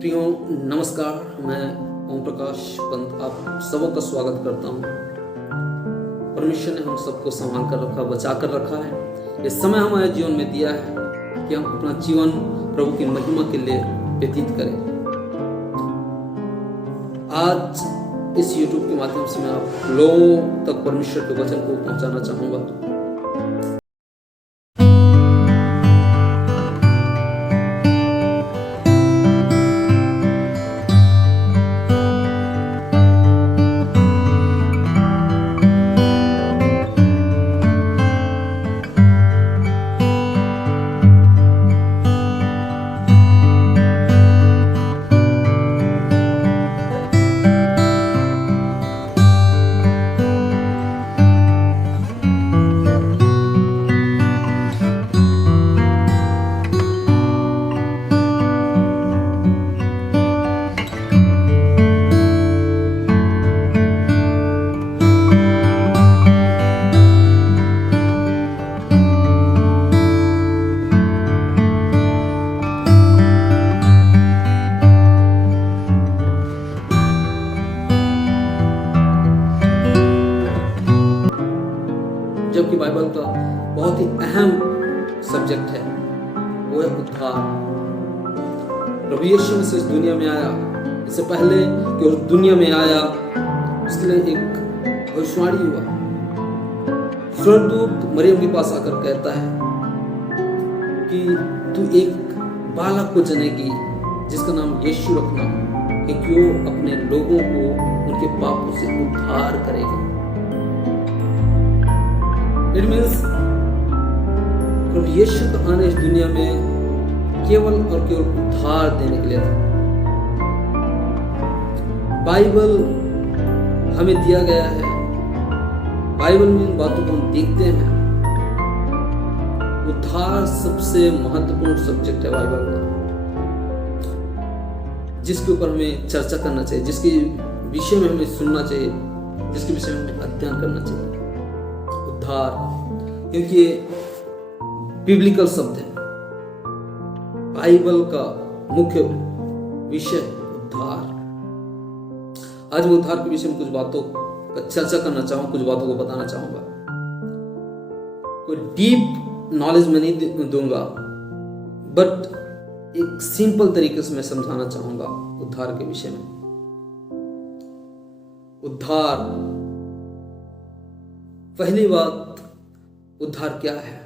प्रियो नमस्कार। मैं ओम प्रकाश पंत आप सबों का स्वागत करता हूँ। परमेश्वर ने हम सबको संभाल कर रखा, बचा कर रखा है। इस समय हमारे जीवन में दिया है कि हम अपना जीवन प्रभु की महिमा के लिए व्यतीत करें। आज इस YouTube के माध्यम से मैं आप लोगों तक परमेश्वर के वचन को पहुंचाना चाहूंगा। जबकि बाइबल का बहुत ही अहम सब्जेक्ट है वो है उद्धार। प्रभु यीशु मसीह इस दुनिया में आया, इससे पहले कि उस दुनिया में आया उसके लिए एक भविष्यवाणी हुआ। स्वर्गदूत मरियम के पास आकर कहता है कि तू एक बालक को जनेगी जिसका नाम यीशु रखना, क्योंकि वो अपने लोगों को उनके पापों से उद्धार करेगा। It means प्रभु यीशु का आना इस दुनिया में केवल और केवल उद्धार देने के लिए था। बाइबल हमें दिया गया है, बाइबल में इन बातों को हम देखते हैं। उद्धार सबसे महत्वपूर्ण सब्जेक्ट है बाइबल का, जिसके ऊपर हमें चर्चा करना चाहिए, जिसके विषय में हमें सुनना चाहिए, जिसके विषय में हमें अध्ययन करना चाहिए। उद्धार, क्योंकि ये बिब्लिकल शब्द है, बाइबल का मुख्य विषय उद्धार। आज मैं उद्धार के विषय में कुछ बातों का चर्चा करना चाहूंगा, कुछ बातों को बताना चाहूंगा। कोई डीप नॉलेज में नहीं दूंगा, बट एक सिंपल तरीके से मैं समझाना चाहूंगा उद्धार के विषय में। उद्धार, पहली बात, उद्धार क्या है?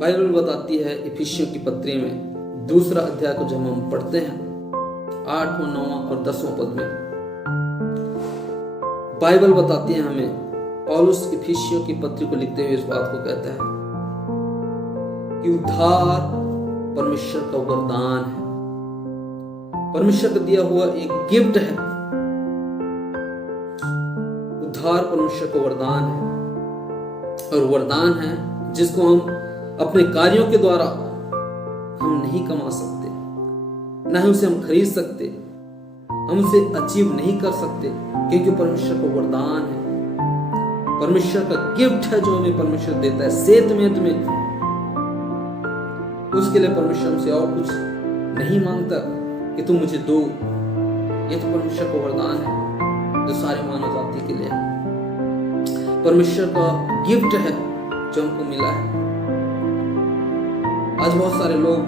बाइबल बताती है इफिसियों की पत्री में 2 अध्याय को जब हम पढ़ते हैं 8वां, 9वां और 10वां पद में बाइबल बताती है हमें, पौलुस इफिसियों की पत्री को लिखते हुए इस बात को कहता है कि उद्धार परमेश्वर का वरदान है, परमेश्वर का दिया हुआ एक गिफ्ट है। उद्धार परमेश्वर का वरदान है, और वरदान है जिसको हम अपने कार्यों के द्वारा हम नहीं कमा सकते, ना ही उसे हम खरीद सकते, हम उसे अचीव नहीं कर सकते, क्योंकि परमेश्वर का वरदान है, परमेश्वर का गिफ्ट है जो हमें परमेश्वर देता है सेतमेत में। उसके लिए परमेश्वर हमसे और कुछ नहीं मांगता कि तुम मुझे दो। ये तो परमेश्वर का वरदान है जो सारे मानव जाति के लिए परमेश्वर का गिफ्ट है जो हमको मिला है। आज बहुत सारे लोग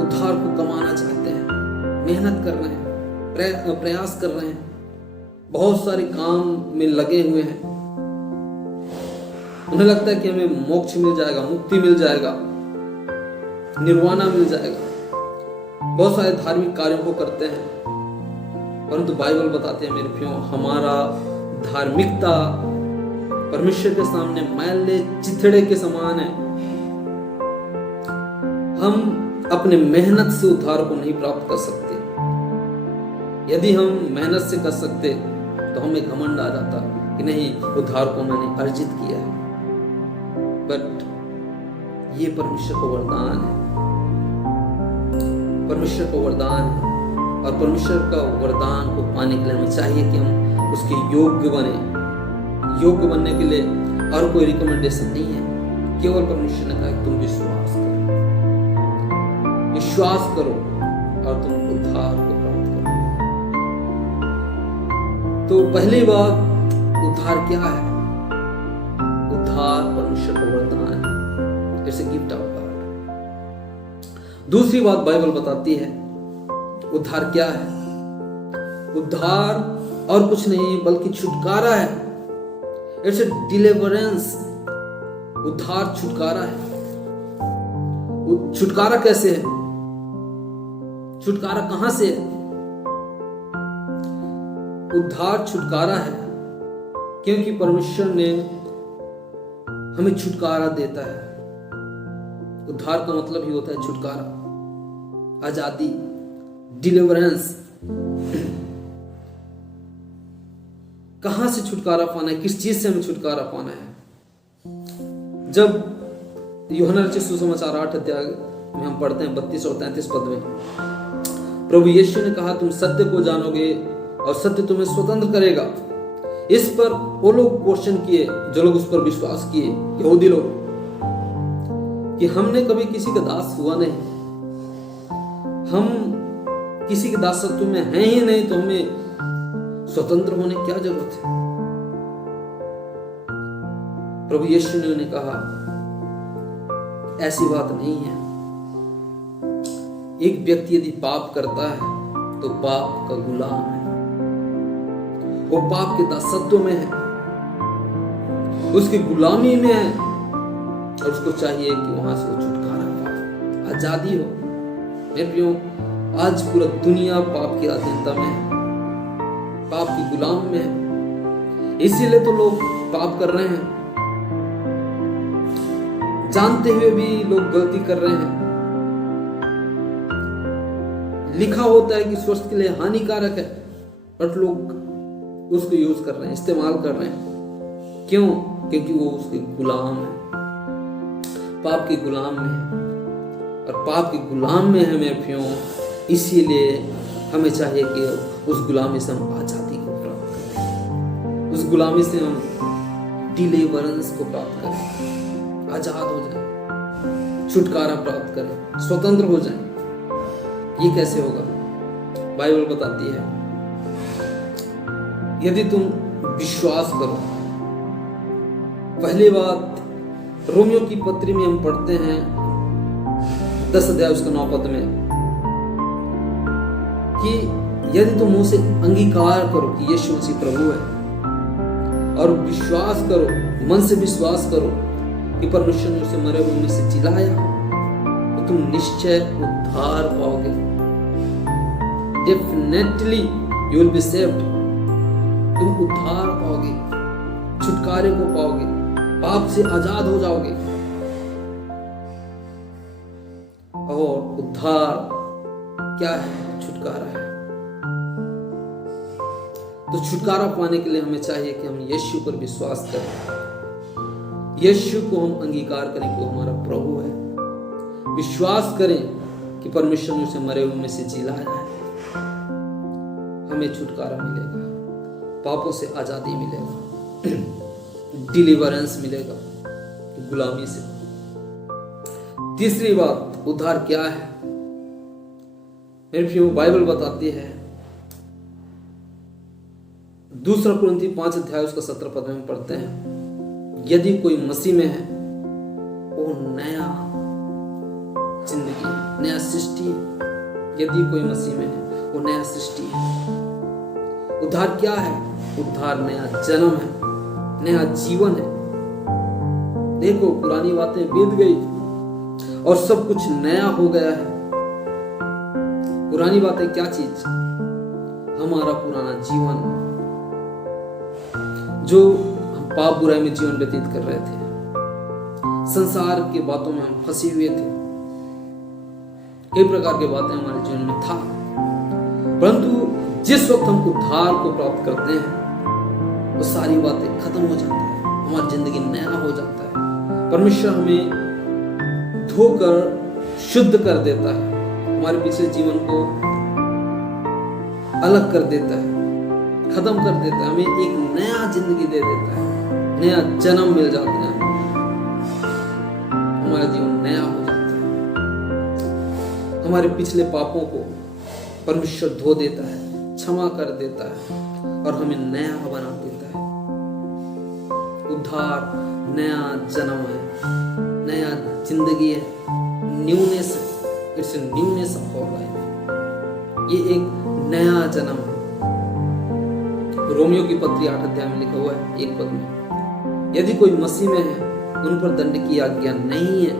उद्धार को कमाना चाहते हैं, मेहनत कर रहे हैं, प्रयास कर रहे हैं, बहुत सारे काम में लगे हुए हैं। उन्हें लगता है कि हमें मोक्ष मिल जाएगा, मुक्ति मिल जाएगा, निर्वाणा मिल जाएगा। बहुत सारे धार्मिक कार्यों को करते हैं, परंतु बाइबल बताते हैं मेरे प्रियो, हमारा धार्मिकता परमेश्वर के सामने मैले चिथड़े के समान है। हम अपने मेहनत से उद्धार को नहीं प्राप्त कर सकते। यदि हम मेहनत से कर सकते तो हमें घमंड आ जाता कि नहीं, उद्धार को मैंने अर्जित किया है। बट ये परमेश्वर का वरदान है, परमेश्वर का वरदान है, और परमेश्वर का वरदान को पाने के लिए हमें चाहिए कि हम उसके योग्य बने। योग्य बनने के लिए और कोई रिकमेंडेशन नहीं है, केवल परमेश्वर ने कहा कि तुम विश्वास करो। विश्वास करो और तुम उद्धार को प्राप्त करो। तो पहली बात, उद्धार क्या है? उद्धार परमेश्वर का वरदान है, it's a gift of God. दूसरी बात बाइबल बताती है उद्धार क्या है। उद्धार और कुछ नहीं बल्कि छुटकारा है, इट्स अ डिलीवरेंस। उद्धार छुटकारा है। छुटकारा कैसे है? छुटकारा कहां से है? उद्धार छुटकारा है क्योंकि परमेश्वर ने हमें छुटकारा देता है। उद्धार का मतलब ही होता है छुटकारा, आजादी, डिलीवरेंस। कहां से छुटकारा पाना है? किस चीज से हमें छुटकारा पाना है? जब यूहन्ना रचित सुसमाचार 8 अध्याय में हम पढ़ते हैं 32 और 33 पद में, प्रभु यीशु ने कहा, तुम सत्य को जानोगे और सत्य तुम्हें स्वतंत्र करेगा। इस पर वो लोग क्वेश्चन किए जो लोग उस पर विश्वास किए, यहूदी लोग, कि हमने कभी किसी का दास हुआ नहीं, हम किसी के दासत्व में हैं ही नहीं, तो हमें स्वतंत्र होने क्या जरूरत है? प्रभु यीशु ने उन्हें कहा, ऐसी बात नहीं है। एक व्यक्ति यदि पाप करता है तो पाप का गुलाम है, वो पाप के दासत्व में है, उसकी गुलामी में है, और उसको चाहिए कि वहां से वो छुटकारा पाए, आजादी हो। मेरे प्रियो, आज पूरा दुनिया पाप की अधीनता में है, पाप की गुलाम में है, इसीलिए तो लोग पाप कर रहे हैं, जानते हुए भी लोग गलती कर रहे हैं। लिखा होता है कि स्वास्थ्य के लिए हानिकारक है, बट लोग उसको यूज कर रहे हैं, इस्तेमाल कर रहे हैं। क्यों? क्योंकि वो उसके गुलाम है, पाप के गुलाम में है, और पाप के गुलाम में है मेरे प्रियो। इसीलिए हमें चाहिए कि उस गुलामी से हम आजादी को प्राप्त करें, उस गुलामी से हम डिलीवरेंस को प्राप्त करें, आजाद हो जाए, छुटकारा प्राप्त करें, स्वतंत्र हो जाए। ये कैसे होगा? बाइबल बताती है, यदि तुम विश्वास करो। पहली बात, रोमियो की पत्री में हम पढ़ते हैं 10 अध्याय उसका 9 पद में, कि यदि तुम मुंह से अंगीकार करो कि यीशु मसीह प्रभु है, और विश्वास करो, मन से विश्वास करो कि परमेश्वर ने उसे मरे हुए में से जिलाया, तो तुम निश्चय उद्धार पाओगे। Definitely you will be saved. तुम उद्धार पाओगे, छुटकारे को पाओगे, पाप से आजाद हो जाओगे। और उद्धार क्या है? छुटकारा है। तो छुटकारा पाने के लिए हमें चाहिए कि हम यीशु पर विश्वास करें, यीशु को हम अंगीकार करें कि वो हमारा प्रभु है, विश्वास करें कि परमेश्वर ने उसे मरे हुए में से जिलाया है। हमें छुटकारा मिलेगा, पापों से आजादी मिलेगा, डिलीवरेंस मिलेगा गुलामी से। तीसरी बात, उद्धार क्या है? मेरे प्रियो, बाइबल बताती है, 2 कुरिन्थी 5 अध्याय उसका 17 पद में पढ़ते हैं, यदि कोई मसीह में है वो नया जिंदगी, नया सृष्टि है। यदि कोई मसीह में है वो नया सृष्टि है। उद्धार क्या है? उद्धार नया जन्म है, नया जीवन है। देखो, पुरानी बातें बीत गई और सब कुछ नया हो गया है। पुरानी बातें क्या चीज? हमारा पुराना जीवन, जो हम पाप बुराई में जीवन व्यतीत कर रहे थे, संसार की बातों में हम फंसे हुए थे, कई प्रकार की बातें हमारे जीवन में था। परंतु जिस वक्त हम उद्धार को प्राप्त करते हैं, वो सारी बातें खत्म हो जाती है, हमारी जिंदगी नया हो जाता है। परमेश्वर हमें धोकर शुद्ध कर देता है, हमारे पिछले जीवन को अलग कर देता है, खत्म कर देता है, हमें एक नया जिंदगी दे देता है, नया जन्म मिल जाता है, हमारा जीवन नया हो जाता है। हमारे पिछले पापों को परमेश्वर धो देता है, क्षमा कर देता है और हमें नया बना देता है। उद्धार नया जन्म है, नया जिंदगी है, न्यूनेस है, it's newness of our life. ये एक नया जन्म है। रोमियो की पत्री 8 अध्याय में लिखा हुआ है 1 पद में, यदि कोई मसीह में है उन पर दंड की आज्ञा नहीं है।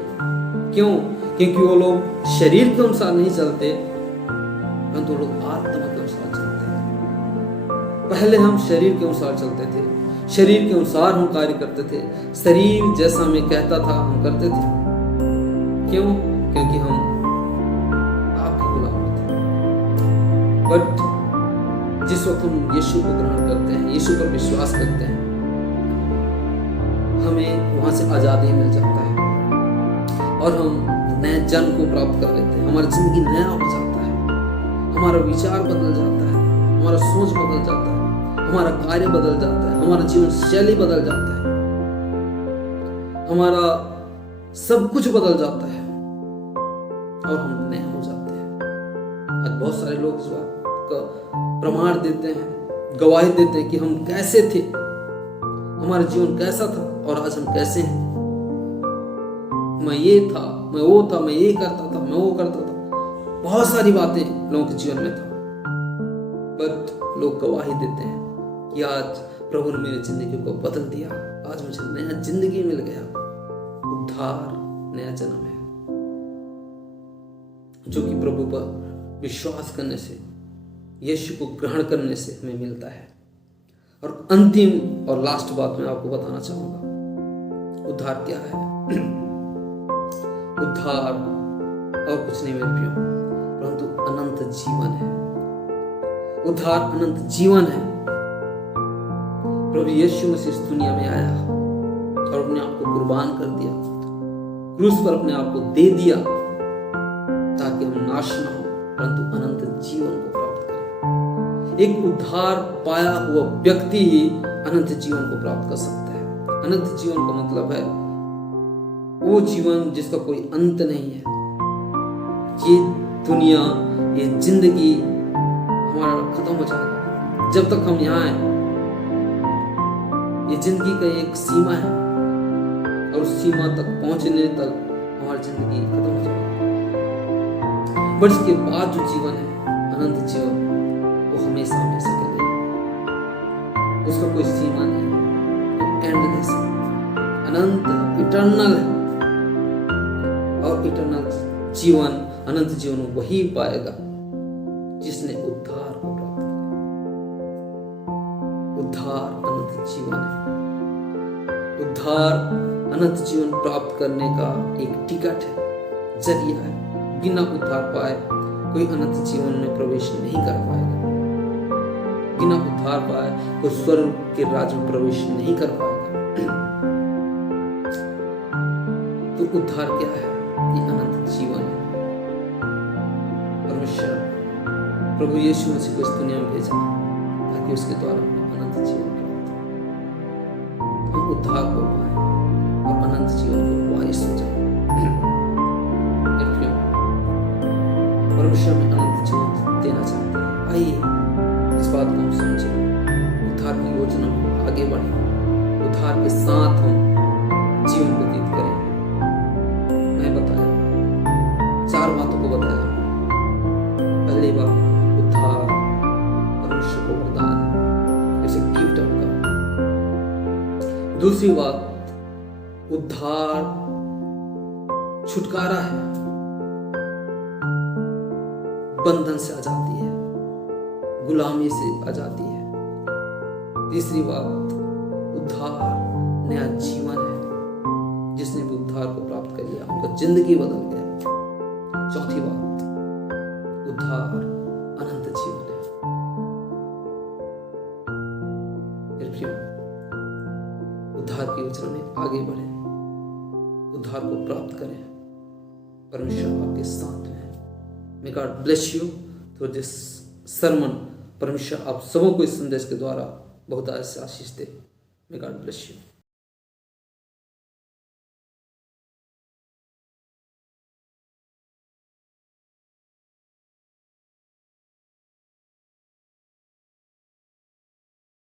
क्यों? क्योंकि वो लोग शरीर के अनुसार नहीं चलते, परंतु वो लोग आत्मा के अनुसार चलते हैं। पहले हम शरीर के अनुसार चलते थे, शरीर के अनुसार हम कार्य करते थे, शरीर जैसा हमें कहता था हम करते थे। क्यों? क्योंकि हम पाप के गुलाम थे। बट जिस वक्त हम यीशु को ग्रहण करते हैं, यीशु पर विश्वास करते हैं, हमें वहां से आजादी मिल जाता है और हम नए जन्म को प्राप्त कर लेते हैं। हमारी जिंदगी नया हो जाता है, हमारा विचार बदल जाता है, हमारा सोच बदल जाता है, हमारा कार्य बदल जाता है, हमारा जीवन शैली बदल जाता है, हमारा सब कुछ बदल जाता है और हम नए हो जाते हैं। आज बहुत सारे लोग इस बात का प्रमाण देते हैं, गवाही देते हैं कि हम कैसे थे, हमारा जीवन कैसा था और आज हम कैसे हैं। मैं ये था, मैं वो था, मैं ये करता था, मैं वो करता था, बहुत सारी बातें लोगों के जीवन में था। बट लोग गवाही देते हैं कि आज प्रभु ने मेरी जिंदगी को बदल दिया, आज मुझे नया जिंदगी मिल गया। उद्धार नया जन्म है जो कि प्रभु पर विश्वास करने से, यीशु को ग्रहण करने से हमें मिलता है। और अंतिम और लास्ट बात मैं आपको बताना चाहूंगा, उद्धार क्या है। उद्धार और कुछ नहीं मेरे प्रियो, परंतु अनंत जीवन है। उद्धार अनंत जीवन है। प्रभु यीशु मसीह इस दुनिया में आया और अपने आप को कुर्बान कर दिया, क्रूस पर अपने आप को दे दिया ताकि हम नाश ना हो परंतु अनंत जीवन को प्राप्त करें। एक उद्धार पाया हुआ व्यक्ति ही अनंत जीवन को प्राप्त कर सकता है। अनंत जीवन का मतलब है वो जीवन जिसका कोई अंत नहीं है। ये दुनिया, ये जिंदगी हमारा खत्म हो जाएगा जब तक हम यहाँ हैं। ये जिंदगी का एक सीमा है और उस सीमा तक पहुंचने तक हमारी जिंदगी खत्म हो जाएगी। बट इसके बाद जो जीवन है, अनंत जीवन, वो हमेशा हमेशा के लिए, उसका कोई सीमा नहीं है, एंडलेस है, अनंत इटर्नल है। और इटर्नल जीवन, अनंत जीवन वही पाएगा जिसने उद्धार को प्राप्त किया। उद्धार अनंत जीवन है। उद्धार अनंत जीवन प्राप्त करने का एक टिकट है, जरिया है। बिना उद्धार पाए कोई अनंत जीवन में प्रवेश नहीं कर पाएगा। बिना उद्धार पाए कोई स्वर्ग के राज्य में प्रवेश नहीं कर पाएगा। तो उद्धार क्या है? ये अनंत जीवन है। परमेश्वर प्रभु यीशु मसीह को इस दुनिया में भेजा ताकि उसके द्वारा अनंत जीवन प्राप्त हो, हम उद्धार को पाए और अनंत जीवन को वारिस हो जाए। परमेश्वर में अनंत जीवन देना चाहते हैं। आइए इस बात को हम समझें, उद्धार की योजना में आगे बढ़े, उद्धार के साथ हम जीवन व्यतीत करें। मैं बताया 4 बातों को बताया। पहली बात, उद्धार परमेश्वर को वरदान है, it's a gift of God. दूसरी बात, उद्धार छुटकारा है, बंधन से आजादी है, गुलामी से आजादी है। तीसरी बात, उद्धार नया जीवन है, जिसने भी उद्धार को प्राप्त कर लिया उनका जिंदगी बदल गया। चौथी बात, उद्धार अनंत जीवन है। फिर उद्धार की योजना में आगे बढ़े, उद्धार को प्राप्त करें। परमेश्वर आपके साथ में है। May God bless you through this sermon. परमेश्वर आप सबों को इस संदेश के द्वारा बहुत आशीष दे। May God bless you.